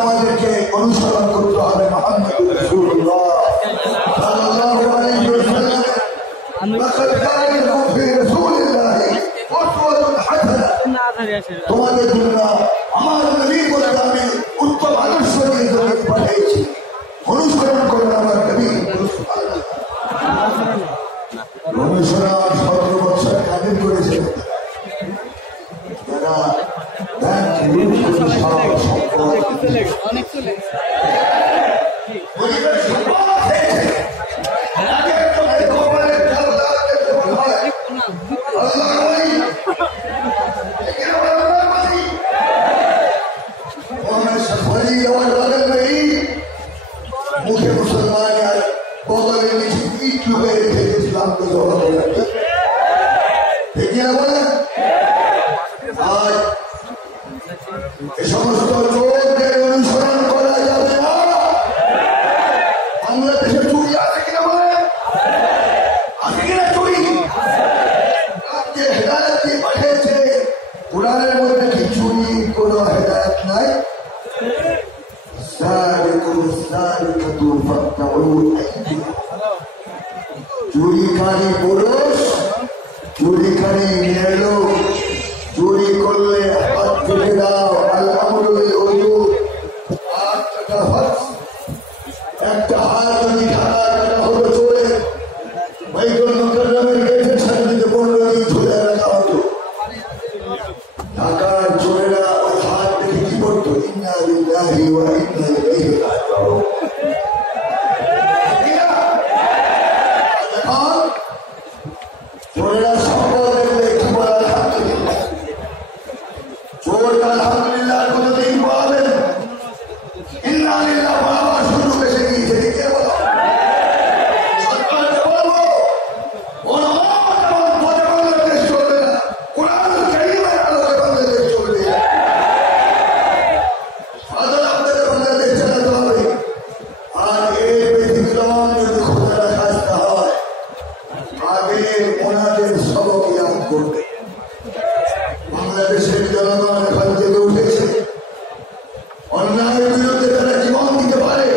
আমাদেরকে অনুসরণ করতে হবে মুহাম্মদ রাসূলুল্লাহ সাল্লাল্লাহু আলাইহি ওয়াসাল্লাম। তোমাদের জন্য আমার নবী বলে আমি উত্তম আদর্শ নিয়ে পাঠিয়েছি, অনুসরণ করবে আমার নবী। অনুসরণ 17 বছর কাদের করেছে যারা অনেক চলে मुझे मुसलमान यार बगल में ईट लुके थे इस्लाम को जोड़ा देखिए ना बोले आज ये समस्त लोगों अनुसरण करा जाए ना बांग्लादेश चोरी आते कि ना बोले आते कि ना चोरी आपके हिदायत की बैठे थे कुरान में की चोरी को हिदायत नहीं চুরিখানি পুরুষ চুরিখানি মেয়ে লোক চুরি করলে হাত কেটে দাও একটা হাত যদি টাকা হলো চলে বাইকুল মুকাররমের গেটে শান্তিতে 15 দিন ঝুলে রাখা হতো। ঢাকার চোরেরা ওই হাত দেখে কি করতো? ইন্না লিল্লাহি ওয়া ইন্না ইলাইহি রাজিউন। চোরেরা সম্পদ দেখলে কি বলে? আলহামদুলিল্লাহ। চোর আলহামদুলিল্লাহ কোনদিন বলেন ইন্না লিল্লাহি বাবা শুরু এসে গিয়েছে কে বলো? সরকারকে বলবো কোন বাংলাদেশ চলবে না, কোরআন কারীমের আলোকে বাংলাদেশ চলবে। আদালত আপনাদের বাংলাদেশ চালাতে হবে। আর এর ব্যতিক্রম যদি খোদার কাজটা হয় আগে ওনাদের সবক ইয়াদ করবে। বাংলাদেশের জনগণ এখন জেগে উঠেছে, অন্যায়ের বিরুদ্ধে তারা জীবন দিতে পারে,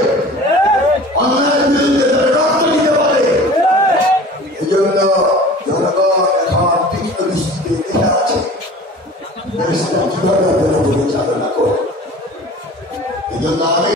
অন্যায়ের বিরুদ্ধে তারা রক্ত দিতে পারে। এই জন্য জনগণ এখন তীক্ষ্ণ দৃষ্টিতে দেখে আছে দেশটা কিভাবে পরিচালনা করে। এই জন্য আমি